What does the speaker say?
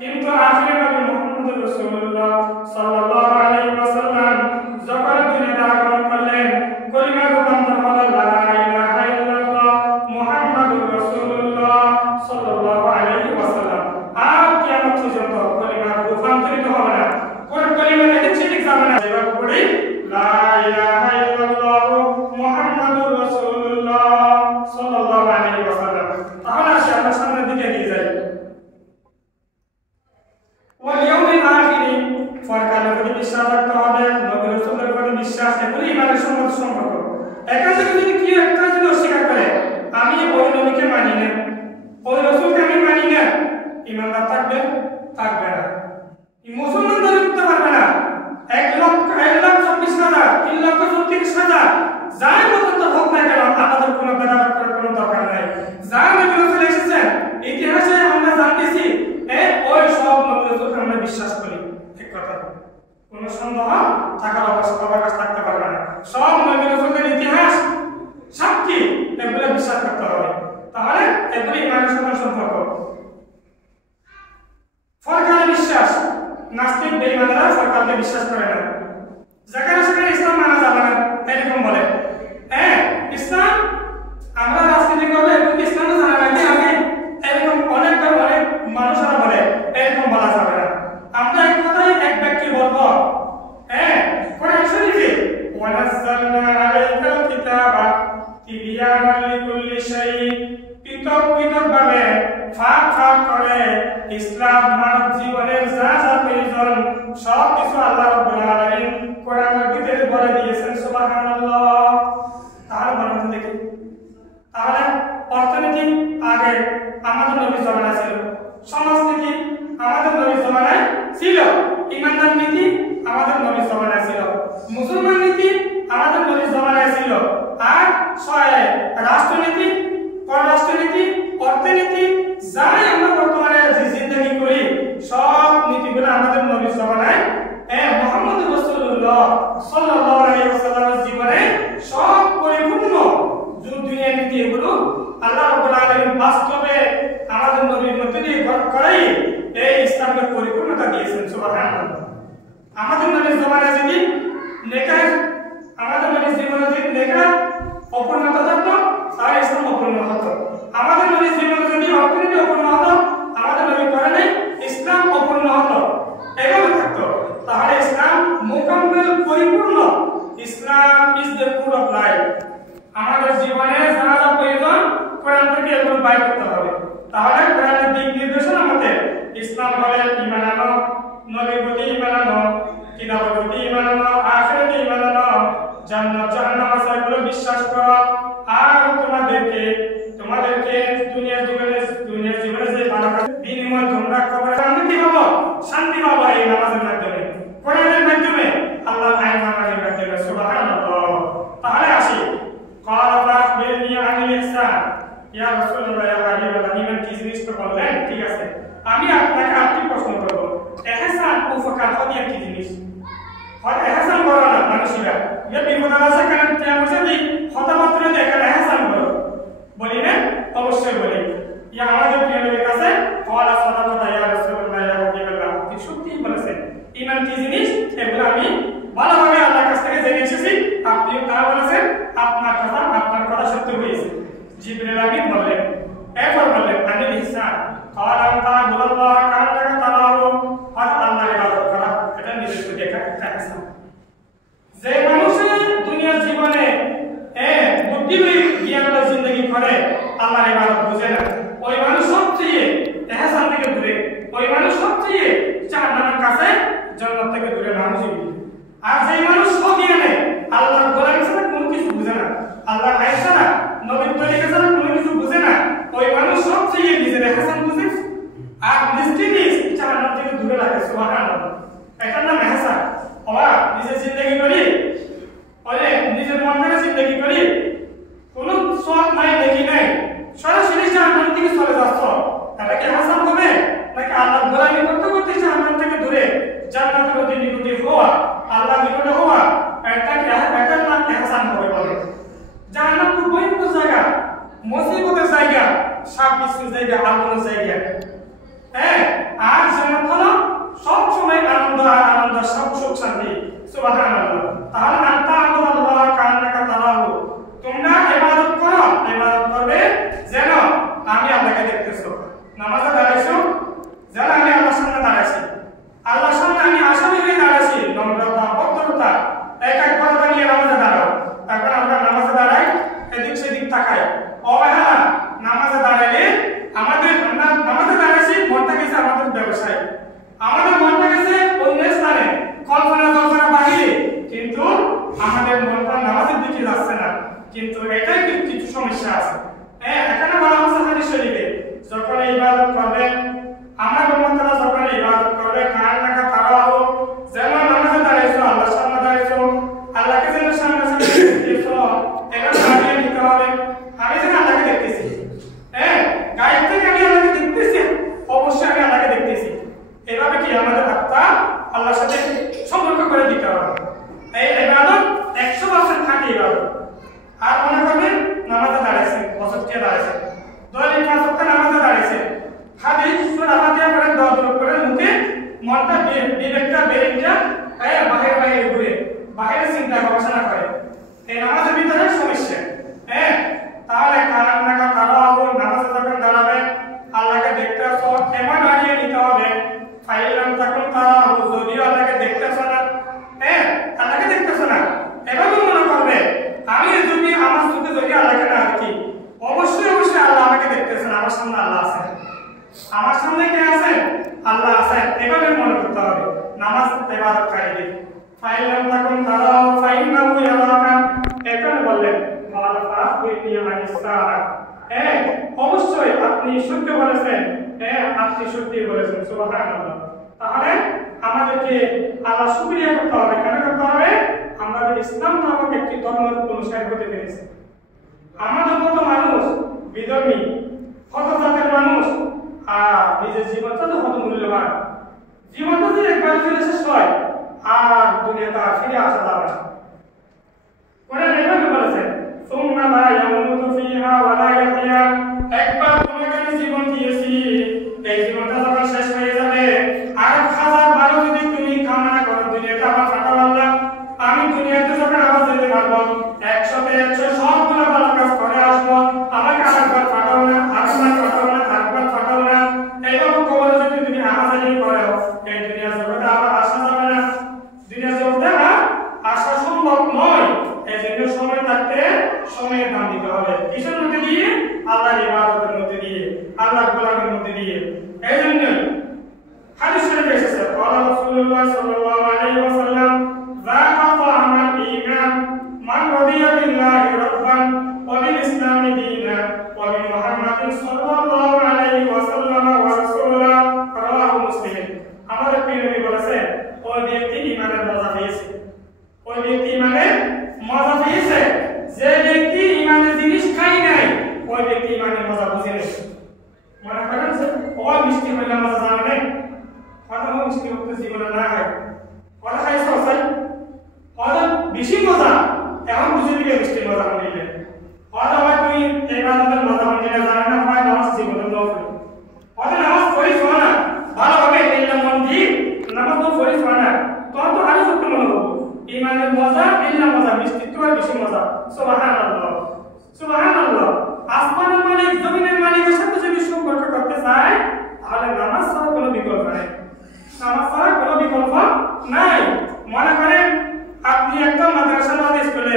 কিন্তু আখিরে নবী মুহাম্মদ রাসূলুল্লাহ সাল্লাল্লাহু আলাইহি ওয়াসাল্লাম যখন দুনিয়াতে আগমন করলেন, কলিমা রূপান্তর হলো লা ইলাহা ইল্লাল্লাহ মুহাম্মাদুর রাসূলুল্লাহ সাল্লাল্লাহু আলাইহি ওয়াসাল্লাম। আর কিয়ামত পর্যন্ত কলিমা রূপান্তরিত হবে না। কোন কলিমা দেখেছি এক্সামে না, এবার পড়ি লা ইলাহা ইল্লাল্লাহ মুহাম্মাদুর রাসূলুল্লাহ সাল্লাল্লাহু আলাইহি ওয়াসাল্লাম। তাহলে আসি আমরা সামনের দিকে এগিয়ে যাই। ফরকালের প্রতি বিশ্বাস রাখতে হবে, নবী রাসূলের প্রতি বিশ্বাস, এগুলো ইমানের সঙ্গে সম্পর্ক। একান্ত যদি কেউ একটা যদি অস্বীকার করে আমি ওই নবীকে মানি না, ওই রাসূলকে আমি মানি না, ইমানদার থাকবে থাকবে না, মুসলমান দাবি করতে পারবে না। 1,24,000 3,36,000 যাই মতন হোক না কেন আমাদের কোনো বেদাত করার কোনো দরকার নাই। যা নবী রাসূল এসেছেন ইতিহাসে আমরা জানতেছি ওই সব নবী রাসূলকে আমরা বিশ্বাস করি। ঠিক কথা, কোনো সন্দেহ থাকার অবকাশ থাকতে পারবে না। সব নবী রাসূলের ইতিহাস সাক্ষী, এগুলো বিশ্বাস করতে হবে। তাহলে এগুলো ইমানের সঙ্গে সম্পর্ক। ফরকালে বিশ্বাস, নাস্তিক বেঈমানরা ফরকালকে বিশ্বাস করে না। যেখানে সেখানে ইসলাম মানা যাবে না এরকম বলে। ইসলাম আমরা রাজনীতি করলে ইসলামে জানা নাকি আমি এরকম অনেক মানুষরা বলে, এরকম বলা যাবে না। আমরা এক কথাই এক ব্যক্তি বলবো, কোরআন শরীফে ওয়ানাজ্জালনা আলাইকাল কিতাবা তিবিয়ানান লিকুল্লি শাই, পৃথক পৃথক ভাবে ফাঁক ফাঁক করে ইসলাম মানব জীবনের যা যা প্রয়োজন সব কিছু আল্লাহ রাব্বুল আলামিন কোরআনের ভিতরে বলে দিয়েছেন। সুবহানাল্লাহ। তাহলে বলেন তো দেখি, তাহলে অর্থনীতি আগে আমাদের নবীর জামানায় ছিল, সমাজনীতি আমাদের নবীর জামানায় ছিল, ইমানদার নীতি আমাদের নবীর জামানায় ছিল, মুসলমান নীতি আমাদের নবীর জামানায় ছিল, আর রাষ্ট্রনীতি, পররাষ্ট্রনীতি, অর্থনীতি যাই আমরা বর্তমানে জিন্দেগি করি সব নীতিগুলো আমাদের নবীর জামানায় মুহাম্মদ রাসূলুল্লাহ সাল্লাল্লাহু আলাইহি ওয়াসাল্লামের জীবনে সব পরিপূর্ণ। দুনিয়ার নীতি এগুলো আল্লাহ রাব্বুল আলামিন বাস্তবে আমাদের নবীর মধ্যে দিয়ে করাই এই ইসলামের পরিপূর্ণতা দিয়েছেন। সুবহানাল্লাহ। আমাদের নবীর জামানায় যদি নেকার, আমাদের নবীর জীবনে যদি নেকার অপূর্ণতা থাকতো তাহলে ইসলাম অপূর্ণ হতো। আমাদের নবীর জীবনে যদি অর্থনীতি অপূর্ণ হতো, আমাদের নবী করে নাই ইসলাম অপূর্ণ হতো, এভাবে থাকতো। তাহলে ইসলাম মুকাম্মেল পরিপূর্ণ। Islam is the food of life. আমাদের জীবনে যা যা প্রয়োজন কোরআন থেকে এগুলো বাইর করতে হবে। তাহলে কোরআনের দিক নির্দেশনা মতে ইসলাম বলে ঈমান আনো, নবীর প্রতি ঈমান আনো, কিতাবের প্রতি ঈমান আনো, আখিরাতে ঈমান আনো, জান্নাত জাহান্নাম আছে এগুলো বিশ্বাস করো। আর তোমাদেরকে দুনিয়ার জীবনে যে ভালো কাজ বিনিময় তোমরা কবরে শান্তি পাবো, শান্তি পাবো এই নামাজের মাধ্যমে, কোরআনের মাধ্যমে, আল্লাহর আইন মানার মাধ্যমে। সুবহানাল্লাহ। তাহলে আসি ক্বালা ফাখবিরনি আনিল ইহসান। ইয়া রাসূলুল্লাহ, ইয়া হাবিবাল্লাহ, ঈমান কি জিনিস তো বললেন, ঠিক আছে। আমি আপনাকে আরেকটি প্রশ্ন করব, ইহসান উপকার হদিয়া কি জিনিস? হয় ইহসান করো না মানুষরা, যে বিপদ আছে কারণ কিয়ামত যদি হতামাত্র দেখেন ইহসান করো, বলি না? অবশ্যই বলি। ইয়া আমাদের প্রিয় নবীর কাছে ক্বালা সাদাকাতা ইয়া রাসূলুল্লাহ, ইয়া হাবিবাল্লাহ, আপনি সত্যিই বলেছেন। ঈমান কি জিনিস এগুলো আমি ভালোভাবে আল্লাহর কাছ থেকে জেনে এসেছি, আপনি তা বলেছেন, আপনার কথা সত্য হয়েছে। জিবরিল আমিন বললেন, এরপর বললেন আনিল ইহসান ক্বালা তা'বুদাল্লাহ কা'আন্নাকা তারাহু, আর আল্লাহর ইবাদত করা, এটা নিজের প্রতি একটা ইহসান। যে মানুষ দুনিয়ার জীবনে বুদ্ধিময় জ্ঞানটা জিন্দেগি করে আল্লাহর ইবাদত বুঝে না, ওই মানুষ সবচেয়ে ইহসান থেকে দূরে, ওই মানুষ সবচেয়ে জাহান্নামের কাছে, জান্নাত থেকে দূরে মানুষ। আর যে মানুষ সজ্ঞানে আল্লাহর গোলামি ছাড়া কোনো কিছু বুঝে না, আল্লাহর আইন ছাড়া, নবীর তরিকা ছাড়া কোনো কিছু বুঝে না, ওই মানুষ সবচেয়ে নিজের ইহসান বুঝে আর নিজকে জাহান্নাম থেকে দূরে রাখে। সুবহানাল্লাহ। এটার নাম ইহসান। ওরা নিজে জিন্দেগি করি, নিজের মন থেকে জিন্দেগি করি, কোনো সৎ নাই দেখি নাই, সরাসরি জাহান্নাম থেকে চলে যাচ্ছ, এটা কি ইহসান হবে? নাকি আল্লাহর গোলামি করতে করতে জাহান্নাম থেকে দূরে জান্নাতের অতি নিকটে হওয়া, আল্লাহর নিকটে হওয়া, এটার নাম ইহসান হবে বলে। জান্নাত খুব ভয়ঙ্কর জায়গা, মুসিবতের জায়গা, সাপ বিচ্ছুর জায়গা, আগুনের জায়গা। আর আল্লাহর সাথে সম্পর্ক করে দিতে হবে। এই ইবাদত 100% থাকে ইবাদত। আর মনে করবেন নামাজে দাঁড়াইছে, বছরটিয়া দাঁড়াইছে, দৈনিক 5 ওয়াক্ত নামাজে দাঁড়াইছে, হাদিস সূরা ফাতিহা করে দোয়া করে মুখে মনটা বিবেকটা বেরেনটা বাইরে ঘুরে বাইরে চিন্তা গবেষণা করে, এই নামাজের ভিতরে সমস্যা। তাহলে কারান্নাকা তারাও নামাজে যখন দাঁড়াবে আল্লাহকে দেখতে আসো, এমন দাঁড়িয়ে নিতে হবে ফাইলাম তখন তারাও যদিও আল্লাহকে দেখতেছো না, আল্লাহকে দেখতেছো না, এভাবে মনে করবে আমি যদি আমার চোখে যদি আল্লাহকে না দেখি, অবশ্যই আল্লাহ আমাকে দেখতেছেন, আমার সামনে আল্লাহ আছেন, আমার সামনে কে আছেন? আল্লাহ আছেন। এভাবে মনে করতে হবে নামাজ ইবাদতকারীদের। ফাইলাম তখন তারাও ফাইনাহু ইয়ারাকা, এখানে বললেন মালাফা বিনিয়ামানিসারা, অবশ্যই আপনি সত্য বলেছেন, আপনি সত্যি বলেছেন, সুবহানাল্লাহ। তাহলে আমাদেরকে আল্লাহ শুকরিয়া করতে হবে। কেন করতে হবে? আমাদের ইসলাম নামক একটি ধর্মের অনুসারী হতে পেরেছে। আমাদের মতো মানুষ বিধর্মী কত জাতের মানুষ, আর নিজের জীবনটা তো কত মূল্যবান, জীবনটা যদি একবার ফিরে শেষ হয় আর দুনিয়াতে আর ফিরে আসা যাবে না। কোরআন এভাবে বলেছে সুম্মা লা ইয়ামুতু ফিহা ওয়া লা ইয়াহইয়া, একবার তোমাকে আমি জীবন দিয়েছি, এই জীবনটা যখন শেষ হয়ে যাবে আর 1000 যদি তুমি কামনা করো দুনিয়াতে আবার ফাটা আল্লাহ, আমি দুনিয়াতে যখন আবার যেতে পারবো 100 সবগুলো ভালো কাজ করে আসবো, আমাকে আরেকবার ফাটাও না, আরেকবার ফাটাও না, আরেকবার ফাটাও না, এইভাবে কবরে যদি তুমি আহাজারি করো এই দুনিয়া জগতে আবার আসা যাবে না, দুনিয়া জগতে আসা সম্ভব নয়। এই জন্য সময় থাকতে সময়ের দাম দিতে হবে। কিসের মধ্যে দিয়ে? আল্লাহর ইবাদতের মধ্যে দিয়ে, আল্লাহর গোলামের মধ্যে দিয়ে। এই জন্য হাদিস শরীফে এসেছে ক্বালা রাসূলুল্লাহ সাল্লাল্লাহু আলাইহি ওয়াসাল্লাম যাকা তা'আমাল ঈমান মান রাদিয়া বিল্লাহি রাব্বান ওয়া বিল ইসলামি দীনান ওয়া বি মুহাম্মাদিন সাল্লাল্লাহু আলাইহি ওয়াসাল্লাম ওয়া রাসূলা, রাওয়াহু মুসলিম। আমাদের প্রিয় নবী বলেছেন ওই ব্যক্তি ঈমানের মজা পেয়েছে, ওই ব্যক্তি ঈমানের মজা পেয়েছে, যে ব্যক্তি ঈমানের জিনিস খায় নাই ওই ব্যক্তি ঈমানের মজা বুঝে নেই। মনে করেন যে ও মিষ্টি হইলে মজা জানে নাই, কথা মিষ্টি হতে জীবনে না হয়, কথা খাইছে অসাই, কথা বেশি মজা এখন বুঝে দিবে মিষ্টি মজা হইলে, কথা হয় তুই ইবাদতের মজা হইলে জানে না, হয় নামাজ জীবনে নফল, কথা নামাজ পড়িস না ভালোভাবে এলা মন দিয়ে নামাজ পড়িস না, তোর তো আরো সত্য মনে হবো ঈমানের মজা এলা মজা, মিষ্টি তো বেশি মজা। সুবহানাল্লাহ, সুবহানাল্লাহ। আসমানের মালিক জমিনের মালিকের সাথে যদি সম্পর্ক করতে চায় তাহলে নামাজ ছাড়া কোনো বিকল্প নাই, নামাজ ছাড়া কোনো বিকল্প নাই। মনে করেন আপনি একটা মাদ্রাসা স্কুলে